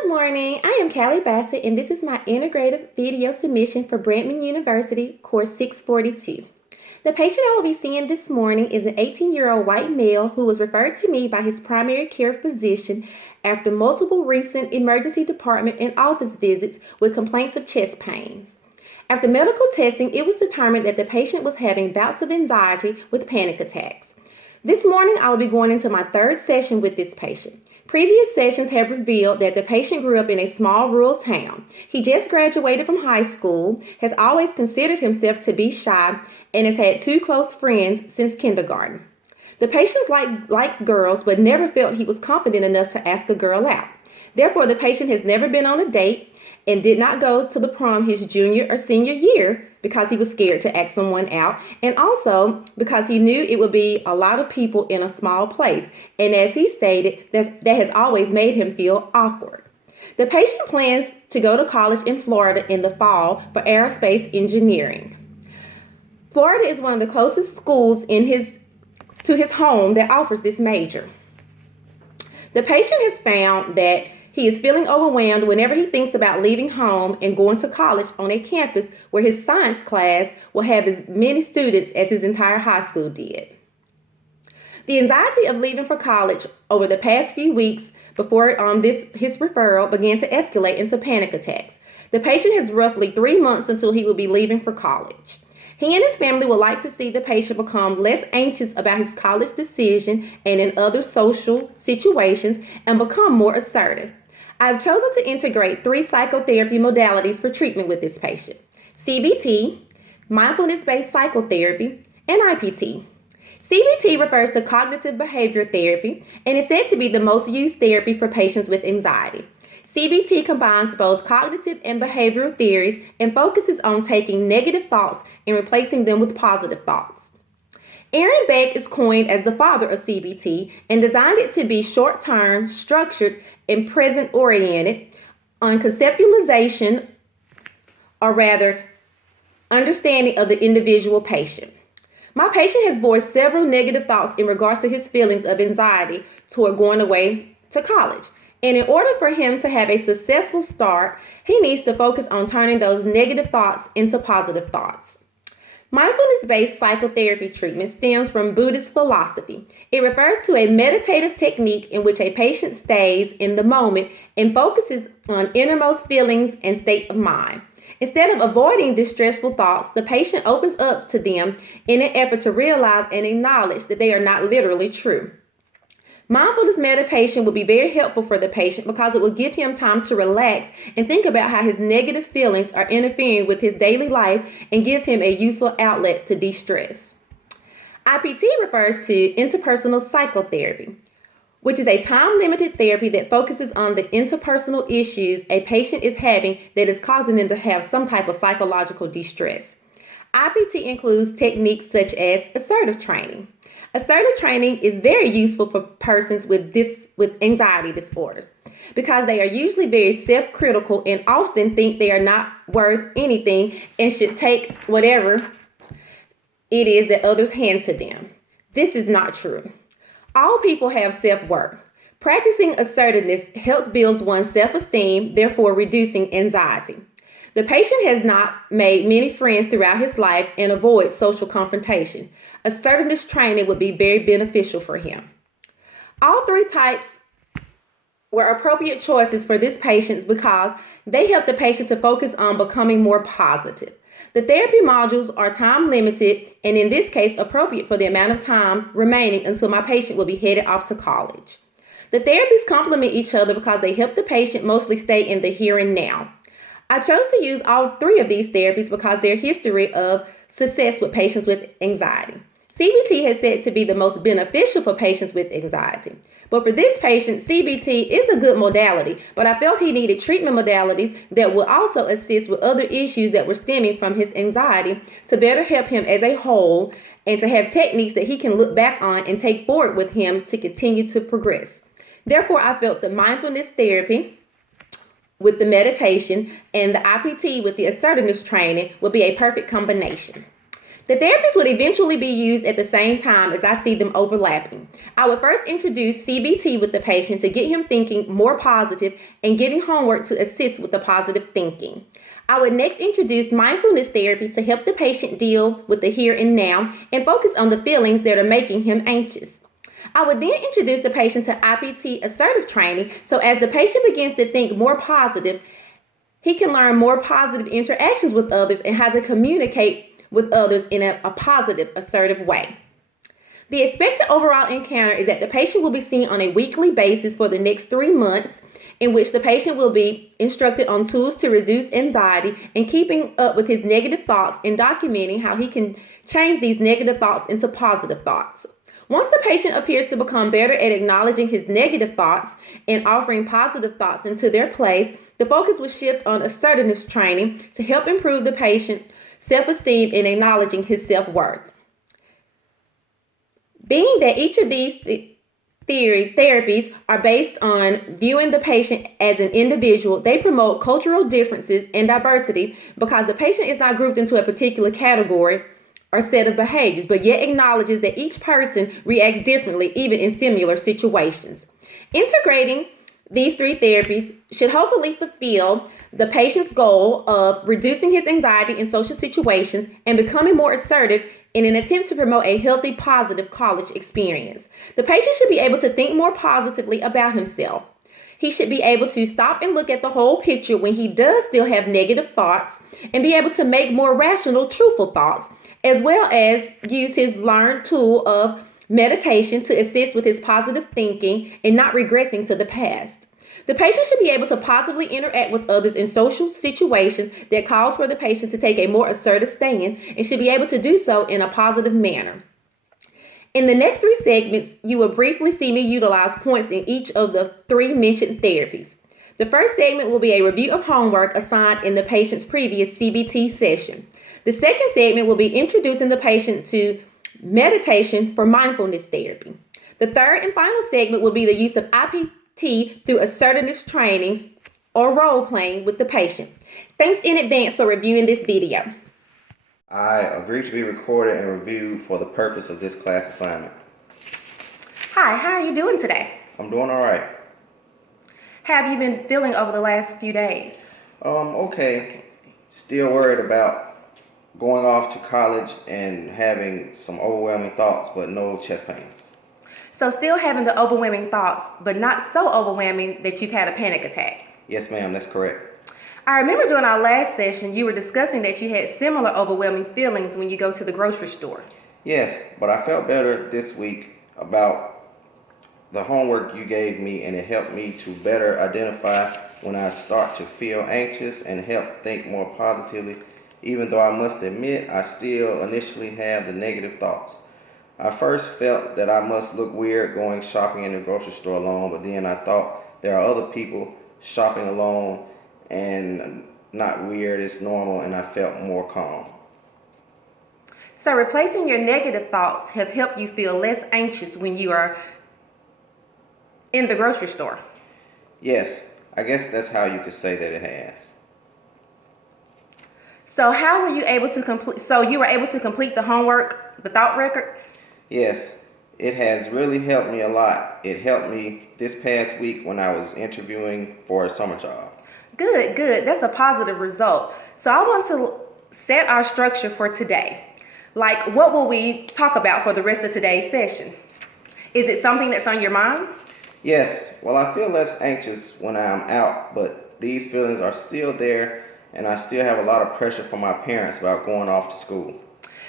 Good morning. I am Callie Bassett, and this is my integrative video submission for Brandman University, course 642. The patient I will be seeing this morning is an 18-year-old white male who was referred to me by his primary care physician after multiple recent emergency department and office visits with complaints of chest pains. After medical testing, it was determined that the patient was having bouts of anxiety with panic attacks. This morning, I will be going into my third session with this patient. Previous sessions have revealed that the patient grew up in a small rural town. He just graduated from high school, has always considered himself to be shy, and has had two close friends since kindergarten. The patient likes girls, but never felt he was confident enough to ask a girl out. Therefore, the patient has never been on a date and did not go to the prom his junior or senior year because he was scared to ask someone out, and also because he knew it would be a lot of people in a small place, and as he stated, that has always made him feel awkward. The patient plans to go to college in Florida in the fall for aerospace engineering. Florida is one of the closest schools to his home that offers this major. The patient has found that he is feeling overwhelmed whenever he thinks about leaving home and going to college on a campus where his science class will have as many students as his entire high school did. The anxiety of leaving for college over the past few weeks before his referral began to escalate into panic attacks. The patient has roughly 3 months until he will be leaving for college. He and his family would like to see the patient become less anxious about his college decision and in other social situations and become more assertive. I've chosen to integrate 3 psychotherapy modalities for treatment with this patient: CBT, mindfulness-based psychotherapy, and IPT. CBT refers to cognitive behavior therapy and is said to be the most used therapy for patients with anxiety. CBT combines both cognitive and behavioral theories and focuses on taking negative thoughts and replacing them with positive thoughts. Aaron Beck is coined as the father of CBT and designed it to be short-term, structured, and present-oriented on conceptualization, or rather, understanding of the individual patient. My patient has voiced several negative thoughts in regards to his feelings of anxiety toward going away to college. And in order for him to have a successful start, he needs to focus on turning those negative thoughts into positive thoughts. Mindfulness-based psychotherapy treatment stems from Buddhist philosophy. It refers to a meditative technique in which a patient stays in the moment and focuses on innermost feelings and state of mind. Instead of avoiding distressful thoughts, the patient opens up to them in an effort to realize and acknowledge that they are not literally true. Mindfulness meditation will be very helpful for the patient because it will give him time to relax and think about how his negative feelings are interfering with his daily life and gives him a useful outlet to de-stress. IPT refers to interpersonal psychotherapy, which is a time-limited therapy that focuses on the interpersonal issues a patient is having that is causing them to have some type of psychological distress. IPT includes techniques such as assertive training. Assertive training is very useful for persons with anxiety disorders because they are usually very self-critical and often think they are not worth anything and should take whatever it is that others hand to them. This is not true. All people have self-worth. Practicing assertiveness helps build one's self-esteem, therefore reducing anxiety. The patient has not made many friends throughout his life and avoids social confrontation. Assertiveness training would be very beneficial for him. All 3 types were appropriate choices for this patient because they help the patient to focus on becoming more positive. The therapy modules are time limited and in this case appropriate for the amount of time remaining until my patient will be headed off to college. The therapies complement each other because they help the patient mostly stay in the here and now. I chose to use all 3 of these therapies because their history of success with patients with anxiety. CBT has said to be the most beneficial for patients with anxiety. But for this patient, CBT is a good modality, but I felt he needed treatment modalities that would also assist with other issues that were stemming from his anxiety to better help him as a whole and to have techniques that he can look back on and take forward with him to continue to progress. Therefore, I felt the mindfulness therapy with the meditation and the IPT with the assertiveness training would be a perfect combination. The therapies would eventually be used at the same time as I see them overlapping. I would first introduce CBT with the patient to get him thinking more positive and giving homework to assist with the positive thinking. I would next introduce mindfulness therapy to help the patient deal with the here and now and focus on the feelings that are making him anxious. I would then introduce the patient to IPT assertive training, so as the patient begins to think more positive, he can learn more positive interactions with others and how to communicate with others in a positive, assertive way. The expected overall encounter is that the patient will be seen on a weekly basis for the next 3 months, in which the patient will be instructed on tools to reduce anxiety and keeping up with his negative thoughts and documenting how he can change these negative thoughts into positive thoughts. Once the patient appears to become better at acknowledging his negative thoughts and offering positive thoughts into their place, the focus will shift on assertiveness training to help improve the patient's self-esteem and acknowledging his self-worth. Being that each of these therapies are based on viewing the patient as an individual, they promote cultural differences and diversity because the patient is not grouped into a particular category or set of behaviors, but yet acknowledges that each person reacts differently even in similar situations. Integrating these 3 therapies should hopefully fulfill the patient's goal of reducing his anxiety in social situations and becoming more assertive in an attempt to promote a healthy, positive college experience. The patient should be able to think more positively about himself. He should be able to stop and look at the whole picture when he does still have negative thoughts and be able to make more rational, truthful thoughts, as well as use his learned tool of meditation to assist with his positive thinking and not regressing to the past. The patient should be able to positively interact with others in social situations that calls for the patient to take a more assertive stand and should be able to do so in a positive manner. In the next 3 segments, you will briefly see me utilize points in each of the 3 mentioned therapies. The first segment will be a review of homework assigned in the patient's previous CBT session. The second segment will be introducing the patient to meditation for mindfulness therapy. The third and final segment will be the use of IPT through assertiveness trainings or role playing with the patient. Thanks in advance for reviewing this video. I agree to be recorded and reviewed for the purpose of this class assignment. Hi, how are you doing today? I'm doing all right. How have you been feeling over the last few days? Okay. Still worried about going off to college and having some overwhelming thoughts, but no chest pains. So still having the overwhelming thoughts, but not so overwhelming that you've had a panic attack? Yes, ma'am, that's correct. I remember during our last session, you were discussing that you had similar overwhelming feelings when you go to the grocery store. Yes, but I felt better this week about the homework you gave me, and it helped me to better identify when I start to feel anxious and help think more positively. Even though I must admit, I still initially have the negative thoughts. I first felt that I must look weird going shopping in the grocery store alone, but then I thought there are other people shopping alone and not weird, it's normal, and I felt more calm. So replacing your negative thoughts have helped you feel less anxious when you are in the grocery store? Yes, I guess that's how you could say that it has. So how were you able to complete? So you were able to complete the homework, the thought record? Yes, it has really helped me a lot. It helped me this past week when I was interviewing for a summer job. Good. That's a positive result. So I want to set our structure for today. Like, what will we talk about for the rest of today's session? Is it something that's on your mind? Yes, well, I feel less anxious when I'm out, but these feelings are still there, and I still have a lot of pressure from my parents about going off to school.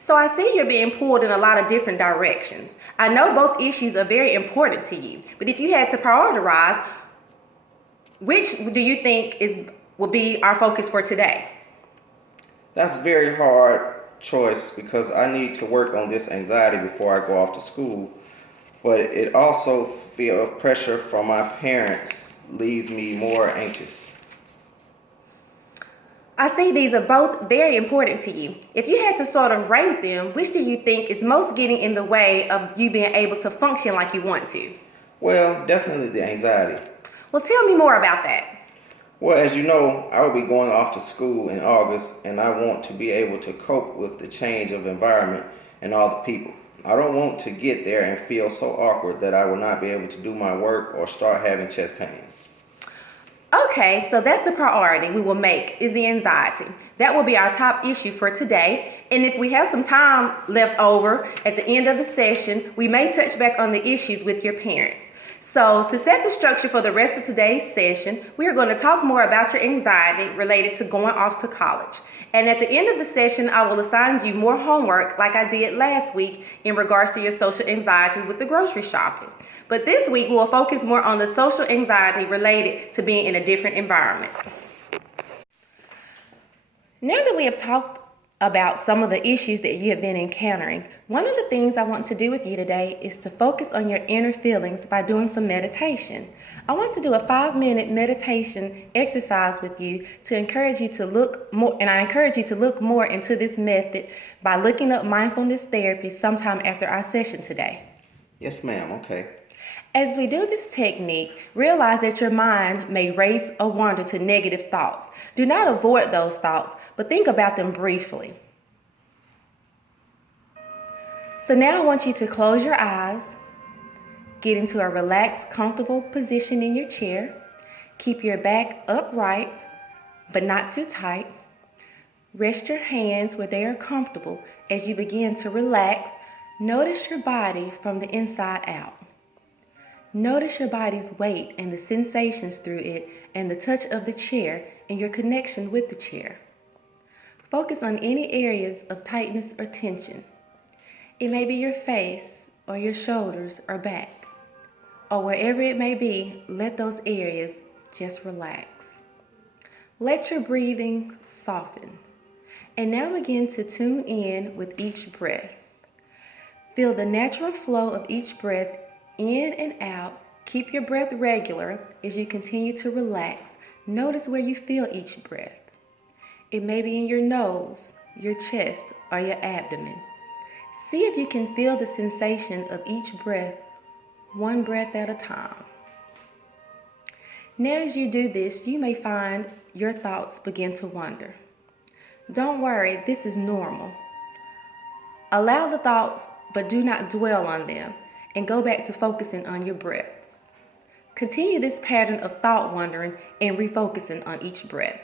So I see you're being pulled in a lot of different directions. I know both issues are very important to you, but if you had to prioritize, which do you think will be our focus for today? That's a very hard choice because I need to work on this anxiety before I go off to school, but it also feel pressure from my parents leaves me more anxious. I see these are both very important to you. If you had to sort of rank them, which do you think is most getting in the way of you being able to function like you want to? Well, definitely the anxiety. Well, tell me more about that. Well, as you know, I will be going off to school in August, and I want to be able to cope with the change of environment and all the people. I don't want to get there and feel so awkward that I will not be able to do my work or start having chest pains. Okay, so that's the priority we will make is the anxiety. That will be our top issue for today. And if we have some time left over at the end of the session, we may touch back on the issues with your parents. So to set the structure for the rest of today's session, we are going to talk more about your anxiety related to going off to college. And at the end of the session, I will assign you more homework like I did last week in regards to your social anxiety with the grocery shopping. But this week, we will focus more on the social anxiety related to being in a different environment. Now that we have talked about some of the issues that you have been encountering, one of the things I want to do with you today is to focus on your inner feelings by doing some meditation. I want to do a 5-minute meditation exercise with you to encourage you to look more, and I encourage you to look more into this method by looking up mindfulness therapy sometime after our session today. Yes, ma'am. Okay. As we do this technique, realize that your mind may race or wander to negative thoughts. Do not avoid those thoughts, but think about them briefly. So now I want you to close your eyes, get into a relaxed, comfortable position in your chair. Keep your back upright, but not too tight. Rest your hands where they are comfortable as you begin to relax. Notice your body from the inside out. Notice your body's weight and the sensations through it and the touch of the chair and your connection with the chair. Focus on any areas of tightness or tension. It may be your face or your shoulders or back, or wherever it may be, let those areas just relax. Let your breathing soften. And now begin to tune in with each breath. Feel the natural flow of each breath in and out. Keep your breath regular as you continue to relax. Notice where you feel each breath. It may be in your nose, your chest, or your abdomen. See if you can feel the sensation of each breath, one breath at a time. Now as you do this, you may find your thoughts begin to wander. Don't worry, this is normal. Allow the thoughts, but do not dwell on them, and go back to focusing on your breaths. Continue this pattern of thought wandering and refocusing on each breath.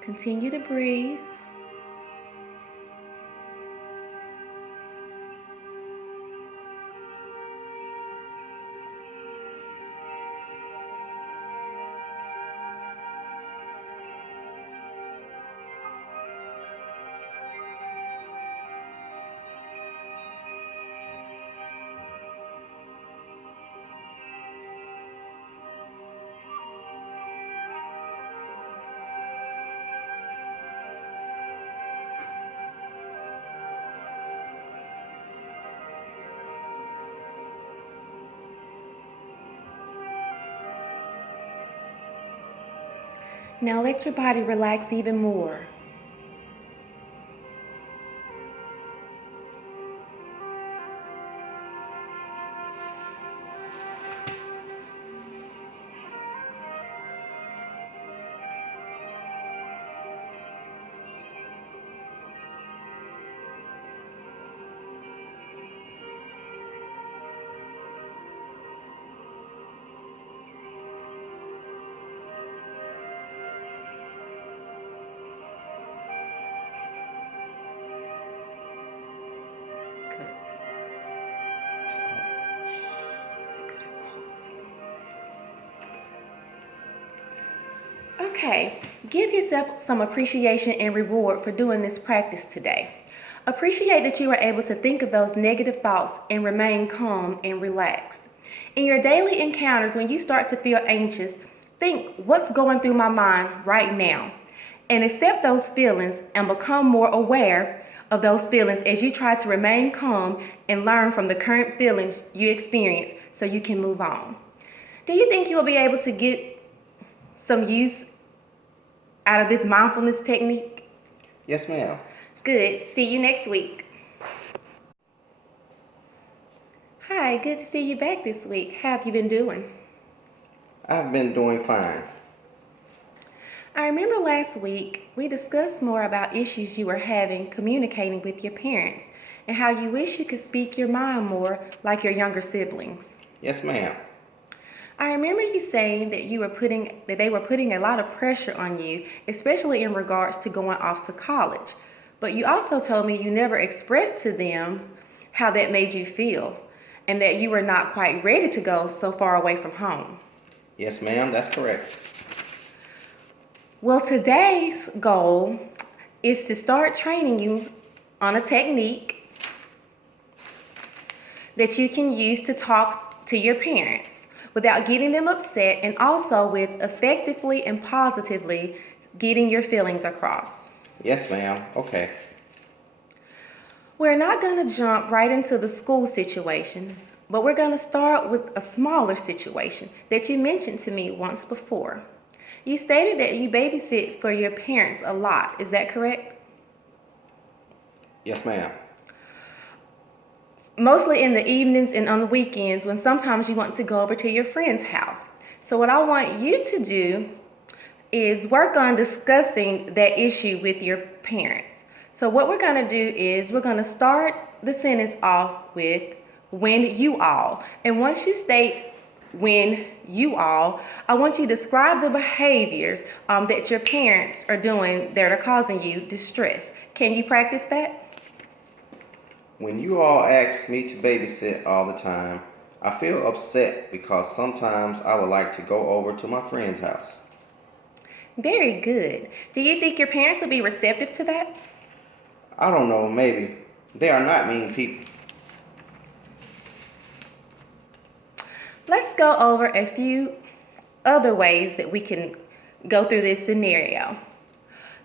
Continue to breathe. Now let your body relax even more. Okay, give yourself some appreciation and reward for doing this practice today. Appreciate that you were able to think of those negative thoughts and remain calm and relaxed. In your daily encounters, when you start to feel anxious, think what's going through my mind right now and accept those feelings and become more aware of those feelings as you try to remain calm and learn from the current feelings you experience so you can move on. Do you think you will be able to get some use out of this mindfulness technique? Yes, ma'am. Good. See you next week. Hi, good to see you back this week. How have you been doing? I've been doing fine. I remember last week we discussed more about issues you were having communicating with your parents and how you wish you could speak your mind more like your younger siblings. Yes, ma'am. I remember you saying that they were putting a lot of pressure on you, especially in regards to going off to college. But you also told me you never expressed to them how that made you feel and that you were not quite ready to go so far away from home. Yes, ma'am, that's correct. Well, today's goal is to start training you on a technique that you can use to talk to your parents without getting them upset, and also with effectively and positively getting your feelings across. Yes, ma'am. Okay. We're not going to jump right into the school situation, but we're going to start with a smaller situation that you mentioned to me once before. You stated that you babysit for your parents a lot. Is that correct? Yes, ma'am. Mostly in the evenings and on the weekends when sometimes you want to go over to your friend's house. So what I want you to do is work on discussing that issue with your parents. So what we're going to do is we're going to start the sentence off with when you all. And once you state when you all, I want you to describe the behaviors that your parents are doing that are causing you distress. Can you practice that? When you all ask me to babysit all the time, I feel upset because sometimes I would like to go over to my friend's house. Very good. Do you think your parents would be receptive to that? I don't know, maybe. They are not mean people. Let's go over a few other ways that we can go through this scenario.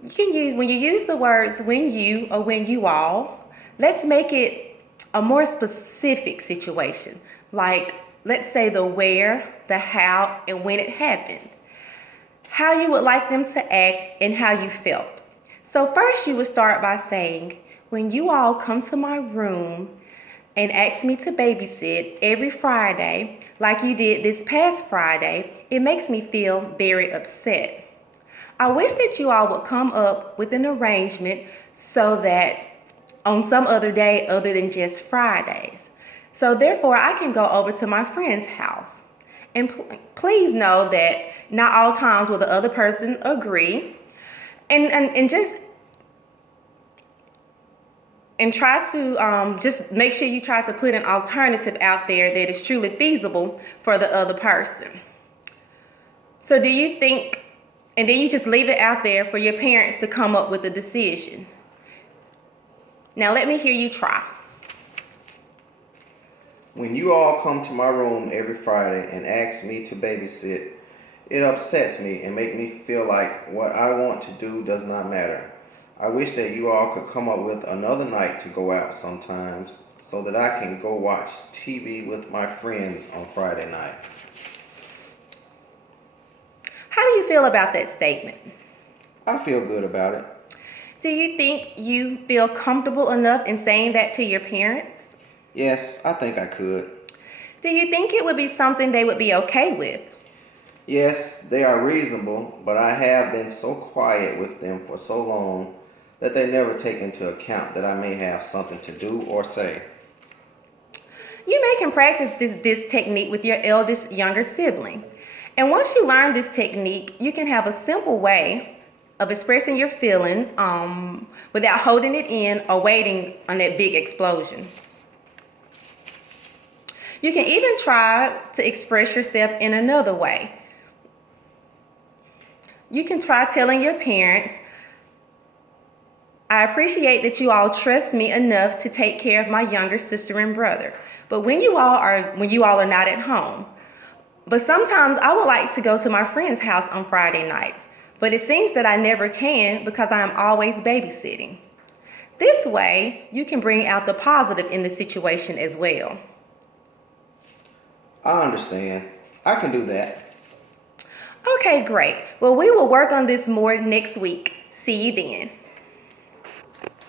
When you use the words when you or when you all, let's make it a more specific situation. Like, let's say the where, the how, and when it happened. How you would like them to act and how you felt. So first you would start by saying, when you all come to my room and ask me to babysit every Friday, like you did this past Friday, it makes me feel very upset. I wish that you all would come up with an arrangement so that on some other day other than just Fridays. So therefore, I can go over to my friend's house. And please know that not all times will the other person agree. And try to just make sure you try to put an alternative out there that is truly feasible for the other person. So do you think, and then you just leave it out there for your parents to come up with a decision. Now let me hear you try. When you all come to my room every Friday and ask me to babysit, it upsets me and makes me feel like what I want to do does not matter. I wish that you all could come up with another night to go out sometimes so that I can go watch TV with my friends on Friday night. How do you feel about that statement? I feel good about it. Do you think you feel comfortable enough in saying that to your parents? Yes, I think I could. Do you think it would be something they would be okay with? Yes, they are reasonable, but I have been so quiet with them for so long that they never take into account that I may have something to do or say. You can practice this technique with your eldest younger sibling. And once you learn this technique, you can have a simple way of expressing your feelings without holding it in or waiting on that big explosion. You can even try to express yourself in another way. You can try telling your parents, I appreciate that you all trust me enough to take care of my younger sister and brother. But when you all are not at home. But sometimes I would like to go to my friend's house on Friday nights. But it seems that I never can because I am always babysitting. This way, you can bring out the positive in the situation as well. I understand. I can do that. Okay, great. Well, we will work on this more next week. See you then.